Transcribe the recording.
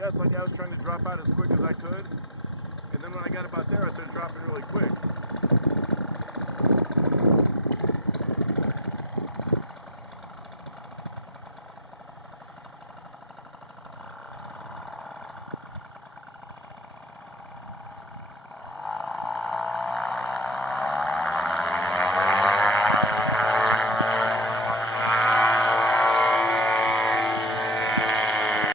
Yeah, it's like I was trying to drop out as quick as I could. And then when I got about there, I started dropping really quick.